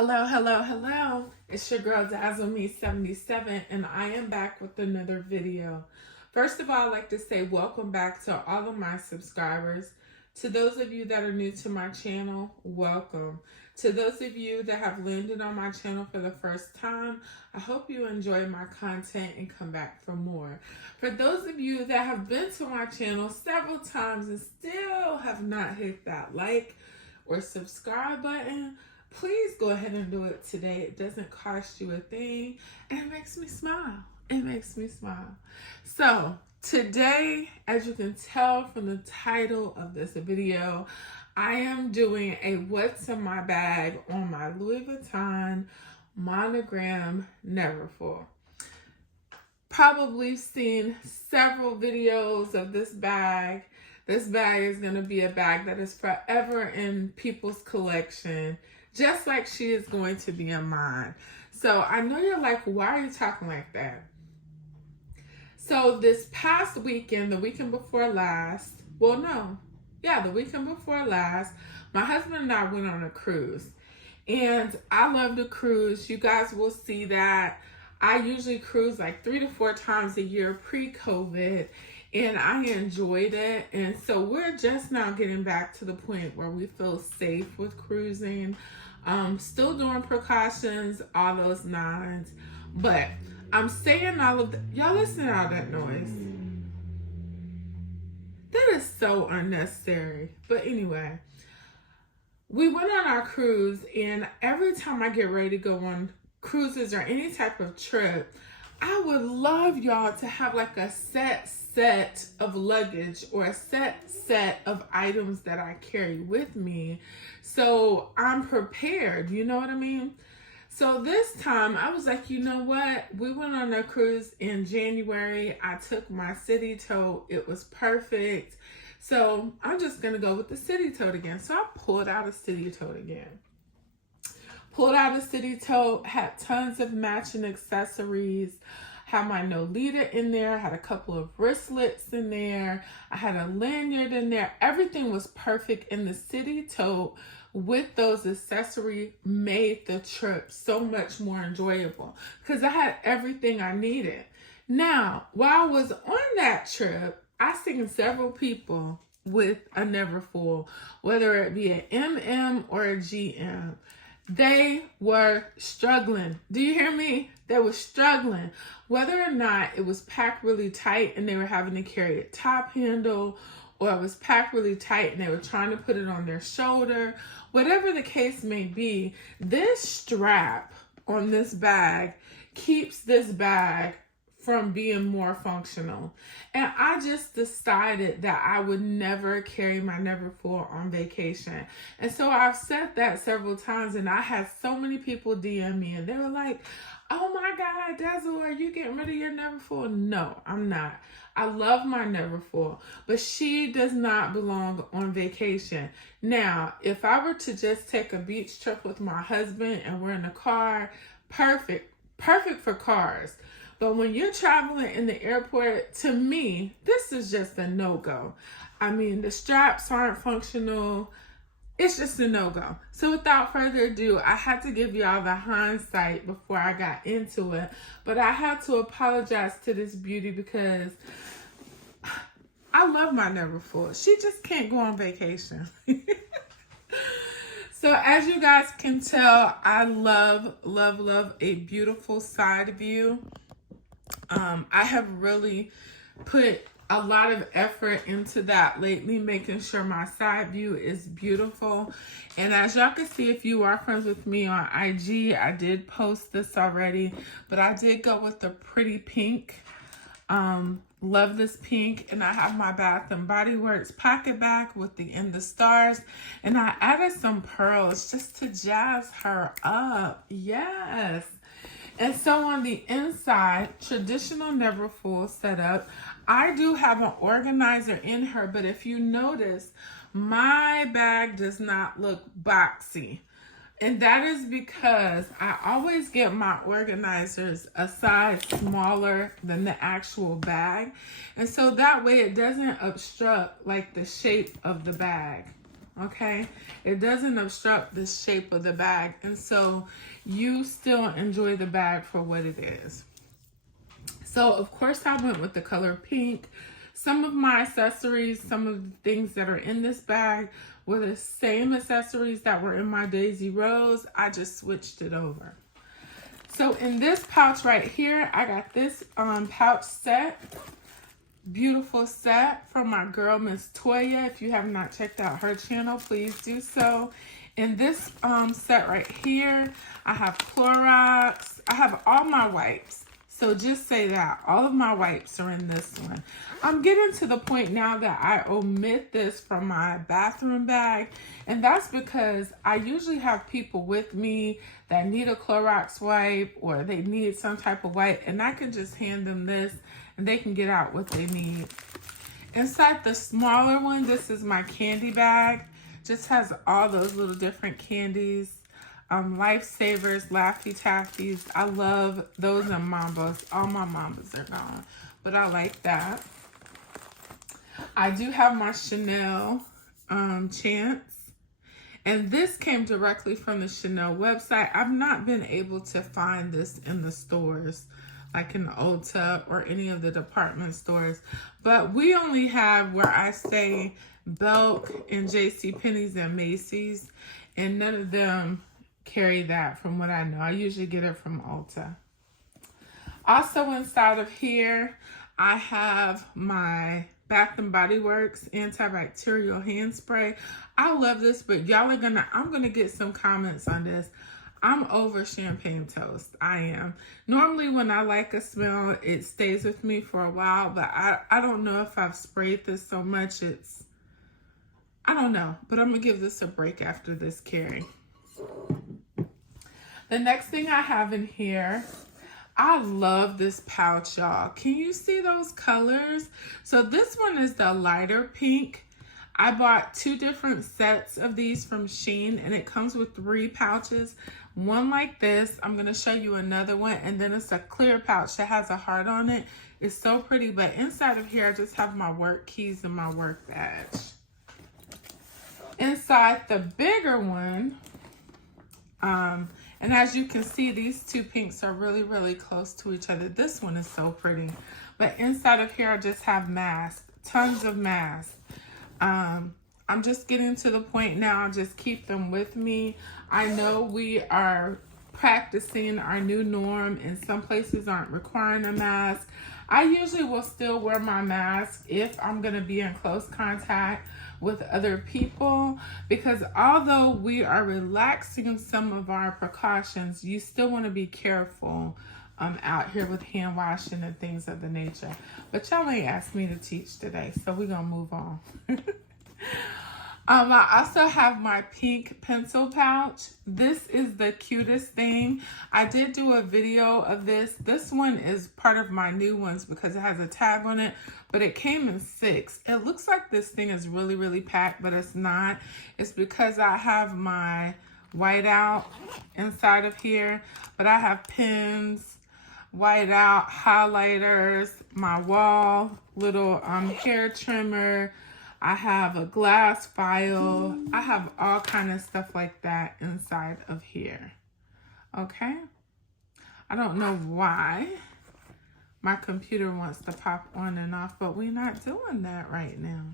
Hello, hello, hello. It's your girl Dazzle Me 77 and I am back with another video. First of all, I'd like to say welcome back to all of my subscribers. To those of you that are new to my channel, welcome. To those of you that have landed on my channel for the first time, I hope you enjoy my content and come back for more. For those of you that have been to my channel several times and still have not hit that like or subscribe button, please go ahead and do it today. It doesn't cost you a thing and it makes me smile. It makes me smile. So today, as you can tell from the title of this video, I am doing a what's in my bag on my Louis Vuitton Monogram Neverfull. Probably seen several videos of this bag. This bag is going to be a bag that is forever in people's collection, just like she is going to be in mine. So I know you're like, why are you talking like that? So this past weekend, the weekend before last, the weekend before last, my husband and I went on a cruise. And I love to cruise. You guys will see that I usually cruise like 3 to 4 times a year pre-COVID. And I enjoyed it. And so we're just now getting back to the point where we feel safe with cruising. Still doing precautions, all those nines. But I'm saying all of y'all listen to all that noise. That is so unnecessary. But anyway, we went on our cruise, and every time I get ready to go on cruises or any type of trip, I would love y'all to have like a set of luggage or a set of items that I carry with me, so I'm prepared, you know what I mean? So this time I was like, you know what? We went on a cruise in January. I took my city tote. It was perfect. So I'm just going to go with the city tote again. So I pulled out a city tote again. Pulled out a city tote, had tons of matching accessories, had my Nolita in there, had a couple of wristlets in there, I had a lanyard in there. Everything was perfect in the city tote with those accessories made the trip so much more enjoyable because I had everything I needed. Now, while I was on that trip, I seen several people with a Neverfull, whether it be an MM or a GM. They were struggling. Do you hear me? They were struggling. Whether or not it was packed really tight and they were having to carry a top handle, or it was packed really tight and they were trying to put it on their shoulder, whatever the case may be, this strap on this bag keeps this bag from being more functional. And I just decided that I would never carry my Neverfull on vacation. And so I've said that several times, and I had so many people DM me and they were like, oh my God, Dazzle, are you getting rid of your Neverfull? No, I'm not. I love my Neverfull, but she does not belong on vacation. Now, if I were to just take a beach trip with my husband and we're in a car, perfect for cars. But when you're traveling in the airport, to me, this is just a no-go. I mean, the straps aren't functional. It's just a no-go. So without further ado, I had to give y'all the hindsight before I got into it. But I had to apologize to this beauty because I love my Neverfull. She just can't go on vacation. So as you guys can tell, I love a beautiful side view. I have really put a lot of effort into that lately, making sure my side view is beautiful. And as y'all can see, if you are friends with me on IG, I did post this already, but I did go with the pretty pink. Love this pink. And I have my Bath and Body Works pocket bag with the stars, and I added some pearls just to jazz her up. Yes. And so on the inside, traditional Neverfull setup, I do have an organizer in her, but if you notice, my bag does not look boxy. And that is because I always get my organizers a size smaller than the actual bag. And so that way it doesn't obstruct like the shape of the bag. okay? It doesn't obstruct the shape of the bag, and so you still enjoy the bag for what it is. So of course I went with the color pink. Some of my accessories, some of the things that are in this bag were the same accessories that were in my Daisy Rose. I just switched it over. So in this pouch right here, I got this pouch set. Beautiful set from my girl, Miss Toya. If you have not checked out her channel, please do so. In this set right here, I have Clorox. I have all my wipes. So just say that. All of my wipes are in this one. I'm getting to the point now that I omit this from my bathroom bag. And that's because I usually have people with me that need a Clorox wipe or they need some type of wipe. And I can just hand them this and they can get out what they need. Inside the smaller one, this is my candy bag. Just has all those little different candies. Lifesavers, Laffy Taffies. I love those and Mambas. All my Mambas are gone, but I like that. I do have my Chanel Chance, and this came directly from the Chanel website. I've not been able to find this in the stores, like in Ulta or any of the department stores, but we only have, where I stay, Belk and JCPenney's and Macy's, and none of them carry that from what I know. I usually get it from Ulta. Also inside of here, I have my Bath and Body Works antibacterial hand spray. I love this, but I'm gonna get some comments on this. I'm over champagne toast. I am. Normally when I like a smell, it stays with me for a while, but I don't know if I've sprayed this so much. I don't know, but I'm gonna give this a break after this carry. The next thing I have in here, I love this pouch, y'all. Can you see those colors? So this one is the lighter pink. I bought 2 different sets of these from Shein, and it comes with 3 pouches. One like this. I'm going to show you another one, and then it's a clear pouch that has a heart on it. It's so pretty, but inside of here, I just have my work keys and my work badge. Inside the bigger one, and as you can see, these 2 pinks are really, really close to each other. This one is so pretty. But inside of here, I just have masks, tons of masks. I'm just getting to the point now, I'll just keep them with me. I know we are practicing our new norm and some places aren't requiring a mask. I usually will still wear my mask if I'm gonna be in close contact with other people, because although we are relaxing some of our precautions, you still want to be careful out here with hand washing and things of the nature. But y'all ain't asked me to teach today, so we're gonna move on. I also have my pink pencil pouch. This is the cutest thing. I did do a video of this. This one is part of my new ones because it has a tag on it, but it came in 6. It looks like this thing is really, really packed, but it's not. It's because I have my whiteout inside of here, but I have pens, whiteout, highlighters, my wall, little hair trimmer, I have a glass file. I have all kind of stuff like that inside of here. Okay? I don't know why my computer wants to pop on and off, but we're not doing that right now.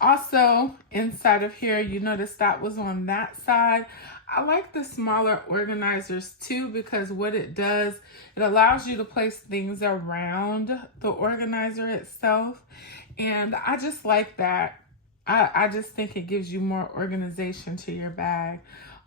Also, inside of here, you notice that was on that side. I like the smaller organizers too, because what it does, it allows you to place things around the organizer itself. And I just like that. I just think it gives you more organization to your bag.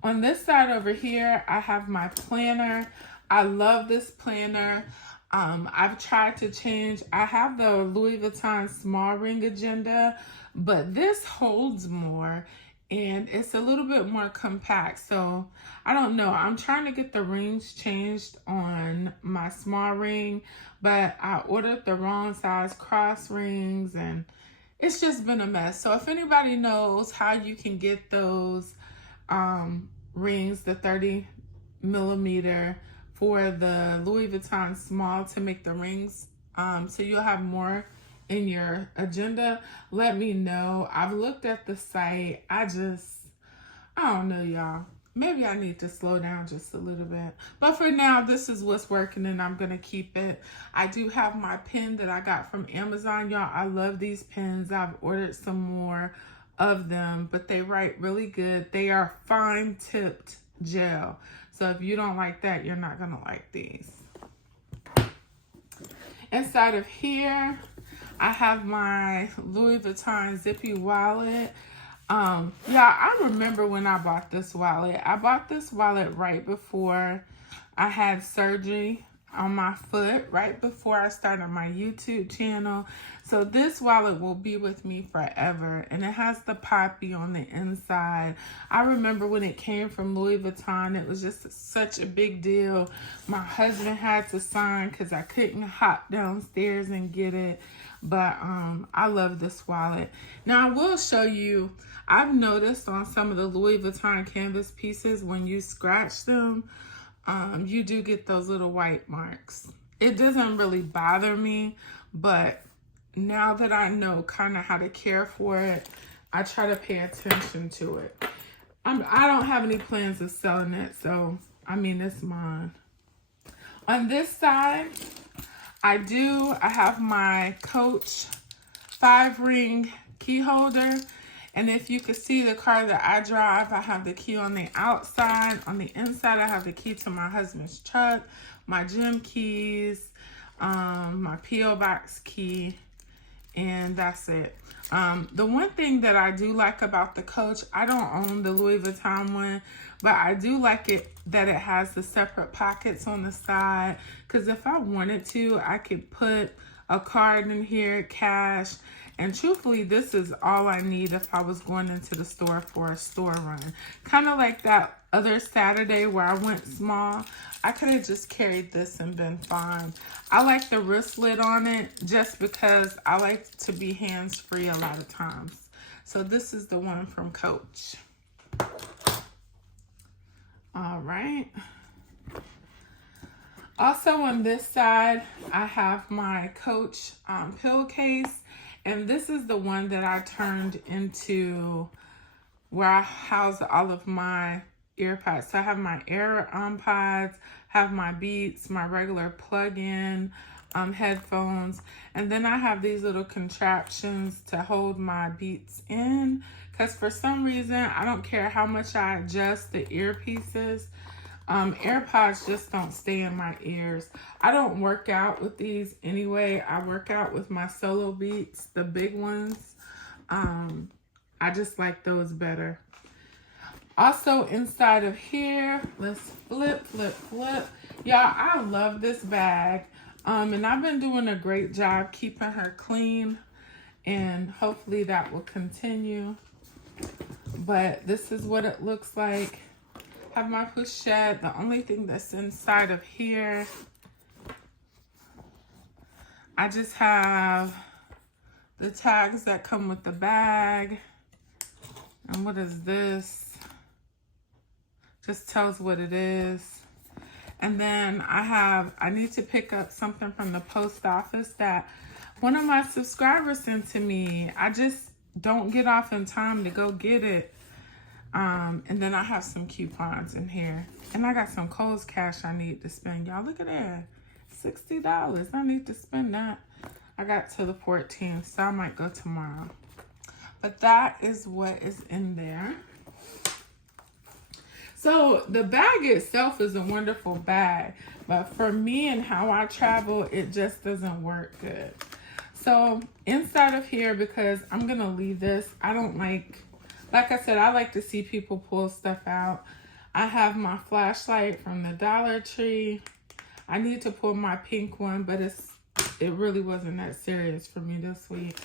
On this side over here, I have my planner. I love this planner. I've tried to change. I have the Louis Vuitton small ring agenda, but this holds more and it's a little bit more compact. So I don't know. I'm trying to get the rings changed on my small ring, but I ordered the wrong size cross rings and it's just been a mess. So if anybody knows how you can get those rings, the 30 millimeter for the Louis Vuitton small to make the rings, so you'll have more in your agenda, let me know. I've looked at the site. I don't know, y'all. Maybe I need to slow down just a little bit. But for now, this is what's working and I'm going to keep it. I do have my pen that I got from Amazon, y'all. I love these pens. I've ordered some more of them, but they write really good. They are fine tipped gel. So if you don't like that, you're not going to like these. Inside of here, I have my Louis Vuitton zippy wallet. I remember when I bought this wallet. I bought this wallet right before I had surgery on my foot, right before I started my YouTube channel. So this wallet will be with me forever, and it has the poppy on the inside. I remember when it came from Louis Vuitton, it was just such a big deal. My husband had to sign because I couldn't hop downstairs and get it. But I love this wallet. Now I will show you, I've noticed on some of the Louis Vuitton canvas pieces, when you scratch them, you do get those little white marks. It doesn't really bother me, but now that I know kind of how to care for it, I try to pay attention to it. I don't have any plans of selling it, so I mean, it's mine. On this side, I have my Coach 5-ring key holder. And if you could see the car that I drive, I have the key on the outside. On the inside, I have the key to my husband's truck, my gym keys, my P.O. box key, and that's it. The one thing that I do like about the Coach, I don't own the Louis Vuitton one, but I do like it that it has the separate pockets on the side, because if I wanted to, I could put a card in here, cash, and truthfully, this is all I need if I was going into the store for a store run. Kind of like that other Saturday where I went small. I could have just carried this and been fine. I like the wristlet on it just because I like to be hands-free a lot of times. So this is the one from Coach. All right. Also on this side, I have my Coach pillowcase. And this is the one that I turned into where I house all of my earpods. So I have my AirPods, have my Beats, my regular plug-in headphones. And then I have these little contraptions to hold my Beats in. Because for some reason, I don't care how much I adjust the earpieces, AirPods just don't stay in my ears. I don't work out with these anyway. I work out with my Solo Beats, the big ones. I just like those better. Also inside of here, let's flip. Y'all, I love this bag. And I've been doing a great job keeping her clean, and hopefully that will continue. But this is what it looks like. Have my pochette. The only thing that's inside of here, I just have the tags that come with the bag. And what is this? Just tells what it is. And then I need to pick up something from the post office that one of my subscribers sent to me. I just don't get off in time to go get it. And then I have some coupons in here. And I got some Kohl's cash I need to spend. Y'all, look at that. $60. I need to spend that. I got to the 14th, so I might go tomorrow. But that is what is in there. So the bag itself is a wonderful bag. But for me and how I travel, it just doesn't work good. So inside of here, because I'm going to leave this, I don't like I said, I like to see people pull stuff out. I have my flashlight from the Dollar Tree. I need to pull my pink one, but it really wasn't that serious for me this week.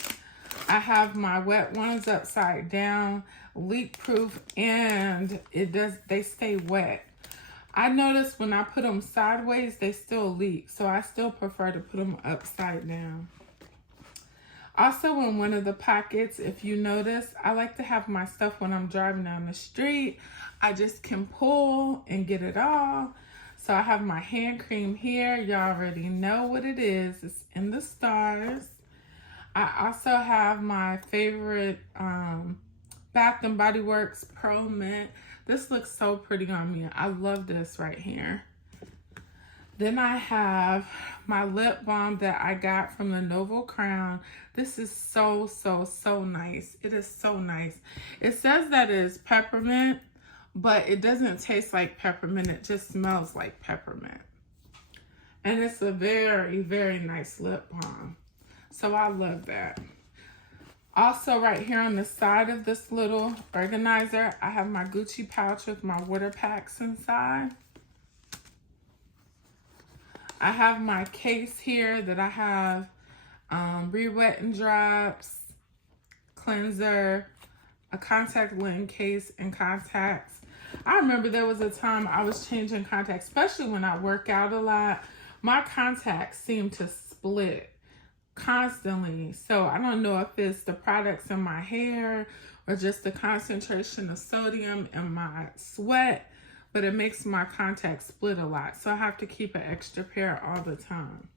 I have my wet ones upside down, leak proof, and they stay wet. I noticed when I put them sideways, they still leak, so I still prefer to put them upside down. Also, in one of the pockets, if you notice, I like to have my stuff when I'm driving down the street. I just can pull and get it all. So I have my hand cream here. Y'all already know what it is. It's in the stars. I also have my favorite Bath and Body Works Pearl Mint. This looks so pretty on me. I love this right here. Then I have my lip balm that I got from the Novel Crown. This is so nice. It is so nice. It says that it is peppermint, but it doesn't taste like peppermint. It just smells like peppermint. And it's a very nice lip balm. So I love that. Also, right here on the side of this little organizer, I have my Gucci pouch with my water packs inside. I have my case here that I have re-wetting drops, cleanser, a contact lens case, and contacts. I remember there was a time I was changing contacts, especially when I work out a lot. My contacts seem to split constantly. So I don't know if it's the products in my hair or just the concentration of sodium in my sweat, but it makes my contacts split a lot. So I have to keep an extra pair all the time.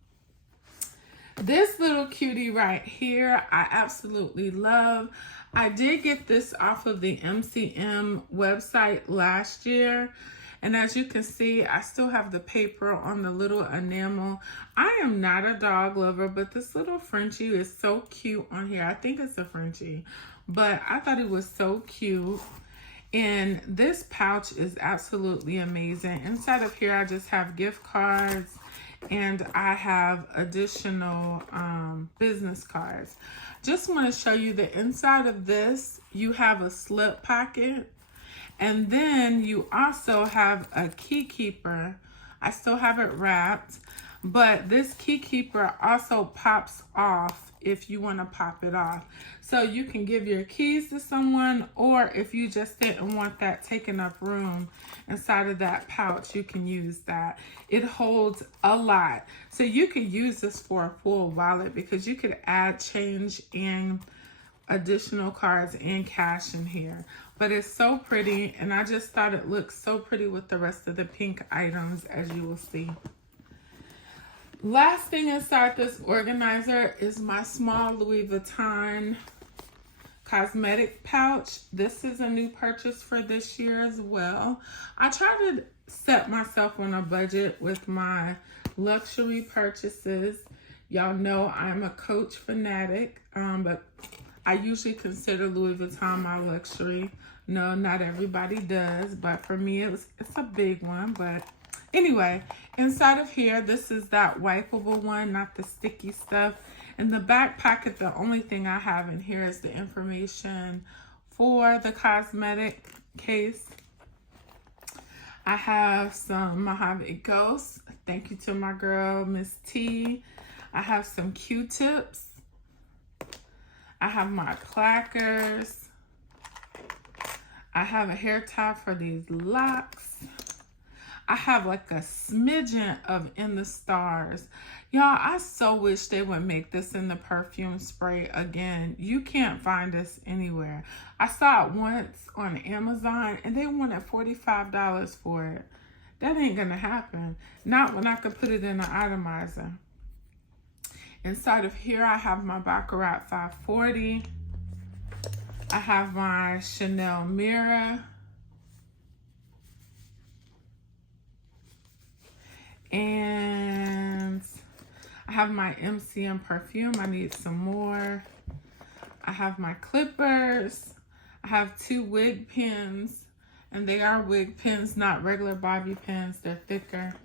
This little cutie right here, I absolutely love. I did get this off of the MCM website last year. And as you can see, I still have the paper on the little enamel. I am not a dog lover, but this little Frenchie is so cute on here. I think it's a Frenchie, but I thought it was so cute. And this pouch is absolutely amazing. Inside of here, I just have gift cards and I have additional business cards. Just want to show you the inside of this. You have a slip pocket. And then you also have a key keeper. I still have it wrapped, but this key keeper also pops off if you want to pop it off. So you can give your keys to someone, or if you just didn't want that taking up room inside of that pouch, you can use that. It holds a lot. So you could use this for a full wallet because you could add change and additional cards and cash in here. But it's so pretty, and I just thought it looked so pretty with the rest of the pink items, as you will see. Last thing inside this organizer is my small Louis Vuitton cosmetic pouch. This is a new purchase for this year as well. I try to set myself on a budget with my luxury purchases. Y'all know I'm a Coach fanatic, but I usually consider Louis Vuitton my luxury. No, not everybody does, but for me, it's a big one. But anyway, inside of here, this is that wipeable one, not the sticky stuff. In the back pocket, the only thing I have in here is the information for the cosmetic case. I have some Mojave Ghosts. Thank you to my girl, Miss T. I have some Q-tips. I have my clackers. I have a hair tie for these locks. I have like a smidgen of In the Stars. Y'all, I so wish they would make this in the perfume spray again. You can't find this anywhere. I saw it once on Amazon and they wanted $45 for it. That ain't gonna happen. Not when I could put it in an atomizer. Inside of here, I have my Baccarat 540. I have my Chanel mirror. And I have my MCM perfume. I need some more. I have my clippers. I have 2 wig pins. And they are wig pins, not regular bobby pins. They're thicker.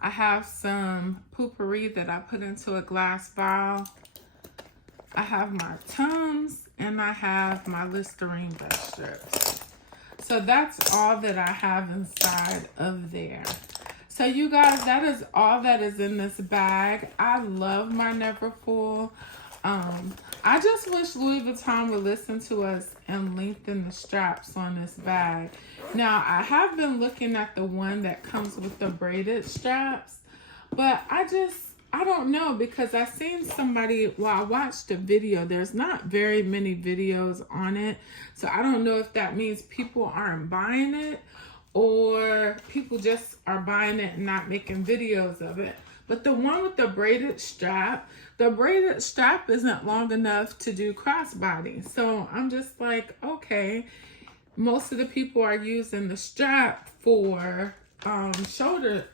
I have some potpourri that I put into a glass vial. I have my Tums, and I have my Listerine brush strips. So that's all that I have inside of there. So you guys, that is all that is in this bag. I love my Neverfull. I just wish Louis Vuitton would listen to us and lengthen the straps on this bag. Now, I have been looking at the one that comes with the braided straps, but I don't know, because I seen somebody, well, I watched a video. There's not very many videos on it. So I don't know if that means people aren't buying it or people just are buying it and not making videos of it. But the one with the braided strap isn't long enough to do crossbody. So I'm just like, okay, most of the people are using the strap for shoulder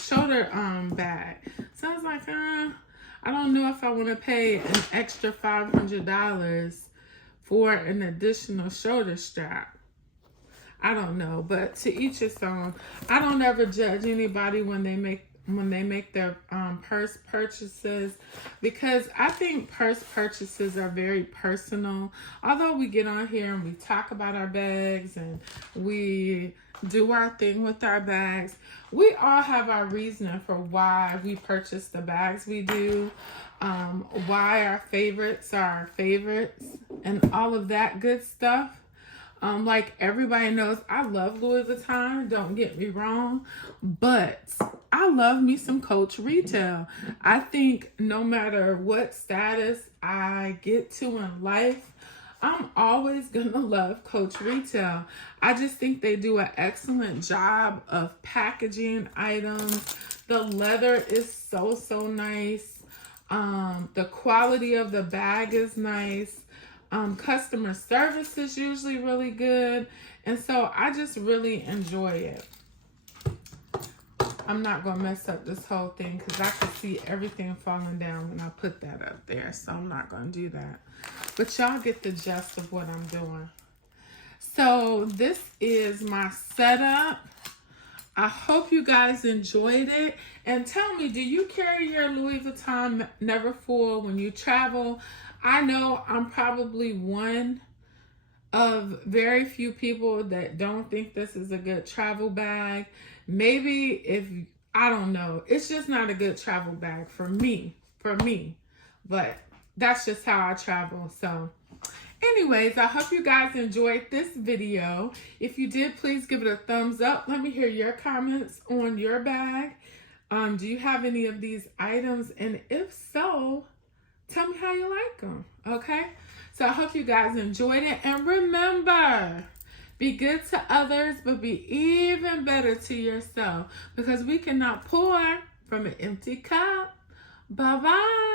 bag. So I was like, I don't know if I want to pay an extra $500 for an additional shoulder strap. I don't know, but to each its own. I don't ever judge anybody when they make their purse purchases, because I think purse purchases are very personal. Although we get on here and we talk about our bags and we do our thing with our bags, we all have our reasoning for why we purchase the bags we do, why our favorites are our favorites, and all of that good stuff. Like everybody knows, I love Louis Vuitton, don't get me wrong, but I love me some Coach retail. I think no matter what status I get to in life, I'm always gonna love Coach retail. I just think they do an excellent job of packaging items. The leather is so nice. The quality of the bag is nice. Customer service is usually really good. And so I just really enjoy it. I'm not going to mess up this whole thing because I could see everything falling down when I put that up there. So I'm not going to do that. But y'all get the gist of what I'm doing. So this is my setup. I hope you guys enjoyed it. And tell me, do you carry your Louis Vuitton Neverfull when you travel? I know I'm probably one of very few people that don't think this is a good travel bag. Maybe I don't know. It's just not a good travel bag for me. But that's just how I travel. So anyways, I hope you guys enjoyed this video. If you did, please give it a thumbs up. Let me hear your comments on your bag. Do you have any of these items? And if so, tell me how you like them, okay? So I hope you guys enjoyed it. And remember, be good to others, but be even better to yourself, because we cannot pour from an empty cup. Bye-bye.